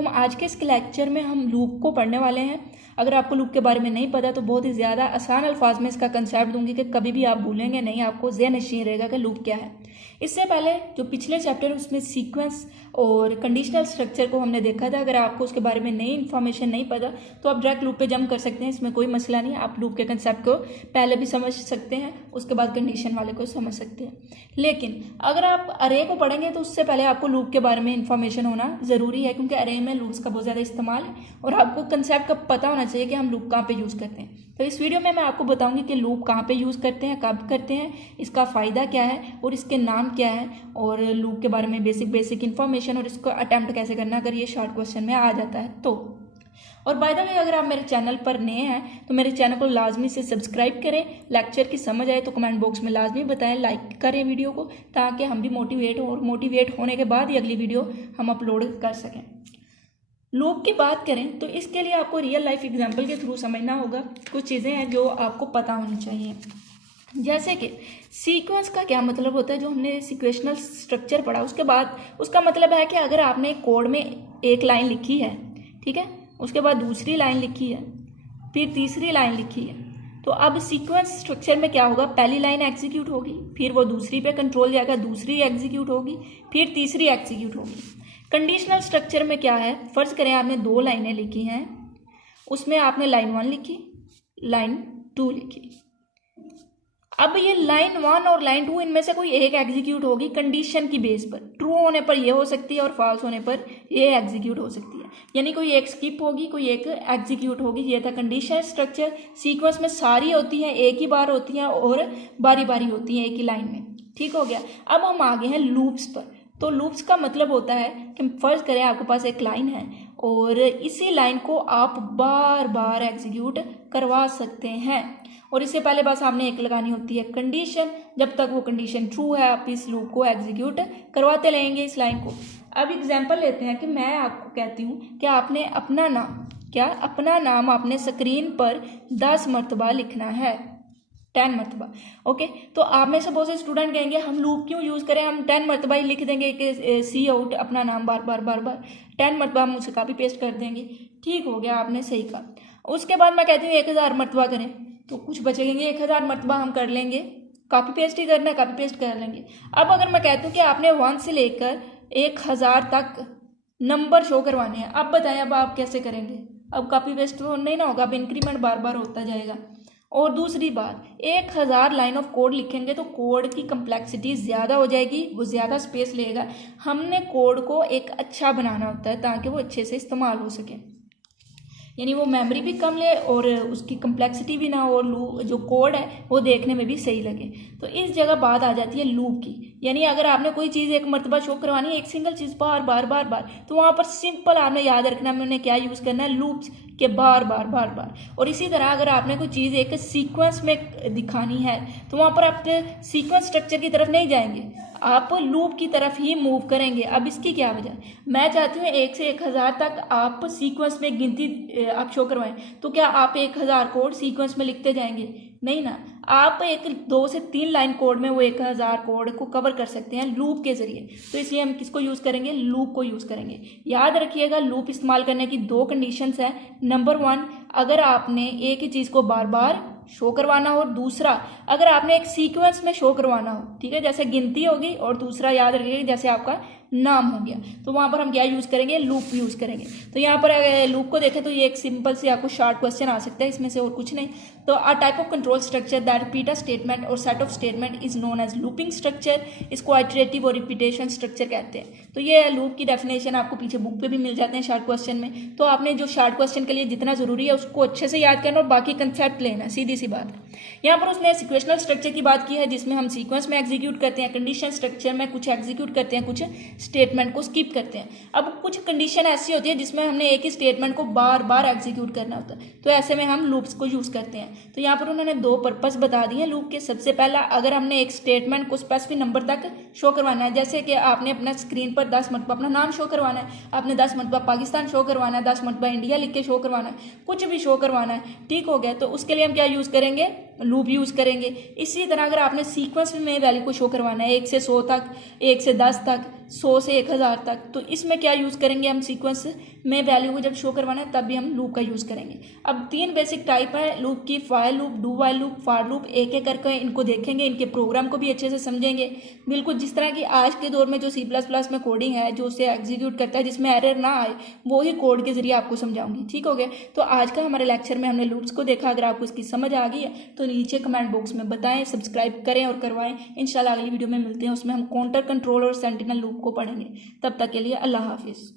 वालेकुम। आज के इस लेक्चर में हम लूप को पढ़ने वाले हैं। अगर आपको लूप के बारे में नहीं पता तो बहुत ही ज़्यादा आसान अल्फाज में इसका कंसेप्ट दूंगी कि कभी भी आप भूलेंगे नहीं, आपको ज़हन नशीन रहेगा कि लूप क्या है। इससे पहले जो पिछले चैप्टर उसमें सीक्वेंस और कंडीशनल स्ट्रक्चर को हमने देखा था। अगर आपको उसके बारे में नई इन्फॉर्मेशन नहीं पता तो आप डायरेक्ट लूप पे जंप कर सकते हैं, इसमें कोई मसला नहीं। आप लूप के कंसेप्ट को पहले भी समझ सकते हैं, उसके बाद कंडीशन वाले को समझ सकते हैं। लेकिन अगर आप अरे को पढ़ेंगे तो उससे पहले आपको लूप के बारे में इन्फॉर्मेशन होना ज़रूरी है, क्योंकि अरे में लूप्स का बहुत ज़्यादा इस्तेमाल है और आपको कंसेप्ट का पता होना चाहिए कि हम लूप कहाँ पे यूज़ करते हैं। तो इस वीडियो में मैं आपको बताऊंगी कि लूप कहाँ पे यूज़ करते हैं, कब करते हैं, इसका फ़ायदा क्या है और इसके नाम क्या है, और लूप के बारे में बेसिक इन्फॉर्मेशन और इसको अटैम्प्ट कैसे करना अगर ये शॉर्ट क्वेश्चन में आ जाता है तो। और बाय द वे, अगर आप मेरे चैनल पर नए हैं तो मेरे चैनल को लाजमी से सब्सक्राइब करें। लेक्चर की समझ आए तो कमेंट बॉक्स में लाजमी बताएं, लाइक करें वीडियो को, ताकि हम भी मोटिवेट हों और मोटिवेट होने के बाद ही अगली वीडियो हम अपलोड कर सकें। लूप की बात करें तो इसके लिए आपको रियल लाइफ एग्जाम्पल के थ्रू समझना होगा। कुछ चीज़ें हैं जो आपको पता होनी चाहिए, जैसे कि सीक्वेंस का क्या मतलब होता है। जो हमने सिक्वेशनल स्ट्रक्चर पढ़ा उसके बाद उसका मतलब है कि अगर आपने कोड में एक लाइन लिखी है, ठीक है, उसके बाद दूसरी लाइन लिखी है, फिर तीसरी लाइन लिखी है, तो अब सीक्वेंस स्ट्रक्चर में क्या होगा, पहली लाइन एग्जीक्यूट होगी, फिर वो दूसरी पे कंट्रोल जाएगा, दूसरी एग्जीक्यूट होगी, फिर तीसरी एग्जीक्यूट होगी। कंडीशनल स्ट्रक्चर में क्या है, फर्ज करें आपने दो लाइनें लिखी हैं, उसमें आपने लाइन 1 लिखी, लाइन 2 लिखी। अब ये लाइन 1 और लाइन 2 इनमें से कोई एक एग्जीक्यूट होगी कंडीशन की बेस पर। ट्रू होने पर ये हो सकती है और फॉल्स होने पर ये एग्जीक्यूट हो सकती है, यानी कोई एक स्किप होगी, कोई एक एग्जीक्यूट होगी। ये था कंडीशनल स्ट्रक्चर। सीक्वेंस में सारी होती हैं, एक ही बार होती हैं और बारी बारी होती हैं एक ही लाइन में, ठीक हो गया। अब हम आगे हैं लूप्स पर। तो लूप्स का मतलब होता है कि फर्ज करें आपके पास एक लाइन है और इसी लाइन को आप बार बार एग्जीक्यूट करवा सकते हैं, और इससे पहले बस आपने एक लगानी होती है कंडीशन। जब तक वो कंडीशन ट्रू है आप इस लूप को एग्जीक्यूट करवाते रहेंगे इस लाइन को। अब एग्जांपल लेते हैं कि मैं आपको कहती हूँ कि आपने अपना नाम आपने स्क्रीन पर 10 मरतबा लिखना है, 10 मरतबा। ओके, तो आप में से बहुत से स्टूडेंट कहेंगे हम लूप क्यों यूज़ करें, हम 10 मरतबा ही लिख देंगे कि सी आउट अपना नाम बार बार 10 मरतबा हम उसे कॉपी पेस्ट कर देंगे। ठीक हो गया, आपने सही कहा। उसके बाद मैं कहती हूँ 1000 मरतबा करें, तो कुछ बचेंगे 1000 मरतबा हम कर लेंगे, कॉपी पेस्ट ही करना है, कॉपी पेस्ट कर लेंगे। अब अगर मैं कहती हूँ कि आपने 1 से लेकर 1000 तक नंबर शो करवाने हैं, अब बताएं अब आप कैसे करेंगे। अब कॉपी पेस्ट तो नहीं ना होगा, अब इंक्रीमेंट बार बार होता जाएगा। और दूसरी बात, 1000 लाइन ऑफ कोड लिखेंगे तो कोड की कम्प्लेक्सिटी ज़्यादा हो जाएगी, वो ज़्यादा स्पेस लेगा। हमने कोड को एक अच्छा बनाना होता है ताकि वो अच्छे से इस्तेमाल हो सके, यानी वो मेमोरी भी कम ले और उसकी कम्प्लेक्सिटी भी ना हो और जो कोड है वो देखने में भी सही लगे। तो इस जगह बात आ जाती है लूप की, यानी अगर आपने कोई चीज़ एक मरतबा शो करवानी है, एक सिंगल चीज़ बार बार, तो वहाँ पर सिंपल आपने याद रखना है, क्या यूज़ करना है, लूप्स के बार। और इसी तरह अगर आपने कोई चीज़ एक सीक्वेंस में दिखानी है तो वहाँ पर आप सीक्वेंस स्ट्रक्चर की तरफ नहीं जाएंगे, आप लूप की तरफ ही मूव करेंगे। अब इसकी क्या वजह, मैं चाहती हूँ 1 से 1000 तक आप सीक्वेंस में गिनती आप शो करवाएं, तो क्या आप 1000 कोड सीक्वेंस में लिखते जाएंगे, नहीं ना। आप 2 से 3 लाइन कोड में वो 1000 कोड को कवर कर सकते हैं लूप के जरिए। तो इसलिए हम किसको यूज़ करेंगे, लूप को यूज़ करेंगे। याद रखिएगा लूप इस्तेमाल करने की 2 कंडीशंस हैं। नंबर 1, अगर आपने एक ही चीज़ को बार बार शो करवाना हो, और दूसरा अगर आपने एक सीक्वेंस में शो करवाना हो, ठीक है, जैसे गिनती होगी, और दूसरा याद रखिएगा जैसे आपका नाम हो गया, तो वहाँ पर हम क्या यूज़ करेंगे, लूप यूज़ करेंगे। तो यहाँ पर लूप को देखें तो ये एक सिंपल से आपको शॉर्ट क्वेश्चन आ सकता है इसमें से, और कुछ नहीं। तो a type of control structure that repeat a statement और set of statement is known as looping structure. इसको आइटरेटिव और रिपीटेशन स्ट्रक्चर कहते हैं। तो ये लूप की डेफिनेशन आपको पीछे बुक पे भी मिल जाते हैं शॉर्ट क्वेश्चन में। तो आपने जो शॉर्ट क्वेश्चन के लिए जितना जरूरी है उसको अच्छे से याद करना और बाकी कंसेप्ट लेना, सीधी सी बात। यहाँ पर उसने सिक्वेशनल स्ट्रक्चर की बात की है जिसमें हम सीक्वेंस में एग्जीक्यूट करते हैं, कंडीशन स्ट्रक्चर में कुछ एग्जीक्यूट करते हैं, कुछ स्टेटमेंट को स्किप करते हैं। अब कुछ कंडीशन ऐसी होती है जिसमें हमने एक ही स्टेटमेंट को बार बार एग्जीक्यूट करना होता है, तो ऐसे में हम लूप्स को यूज़ करते हैं। तो यहाँ पर उन्होंने 2 पर्पस बता दिए लूप के। सबसे पहला, अगर हमने एक स्टेटमेंट को स्पेसिफिक नंबर तक शो करवाना है, जैसे कि आपने अपना स्क्रीन पर 10 मरतबा अपना नाम शो करवाना है, आपने 10 मरतबा पाकिस्तान शो करवाना है, 10 मरतबा इंडिया लिख के शो करवाना है, कुछ भी शो करवाना है, ठीक हो गया। तो उसके लिए हम क्या यूज़ करेंगे, लूप यूज़ करेंगे। इसी तरह अगर आपने सीक्वेंस में वैल्यू को शो करवाना है 1 से 100 तक, 1 से 10 तक, 100 से 1000 तक, तो इसमें क्या यूज़ करेंगे हम सीक्वेंस में वैल्यू को जब शो करवाना है तब भी हम लूप का यूज़ करेंगे। अब 3 बेसिक टाइप है लूप की, while loop, do while loop, for loop. एक एक करके इनको देखेंगे, इनके प्रोग्राम को भी अच्छे से समझेंगे। बिल्कुल जिस तरह की आज के दौर में जो C++ में कोडिंग है, जो उसे एग्जीक्यूट करता है जिसमें एरर ना आए, वो ही कोड के जरिए आपको समझाऊंगी। ठीक हो गया? तो आज का हमारे लेक्चर में हमने लूप्स को देखा। अगर आपको इसकी समझ आ गई है तो नीचे कमेंट बॉक्स में बताएं, सब्सक्राइब करें और करवाएं। इंशाल्लाह अगली वीडियो में मिलते हैं, उसमें हम काउंटर कंट्रोल और सेंटिनल लूप को पढ़ेंगे। तब तक के लिए अल्लाह हाफिज़।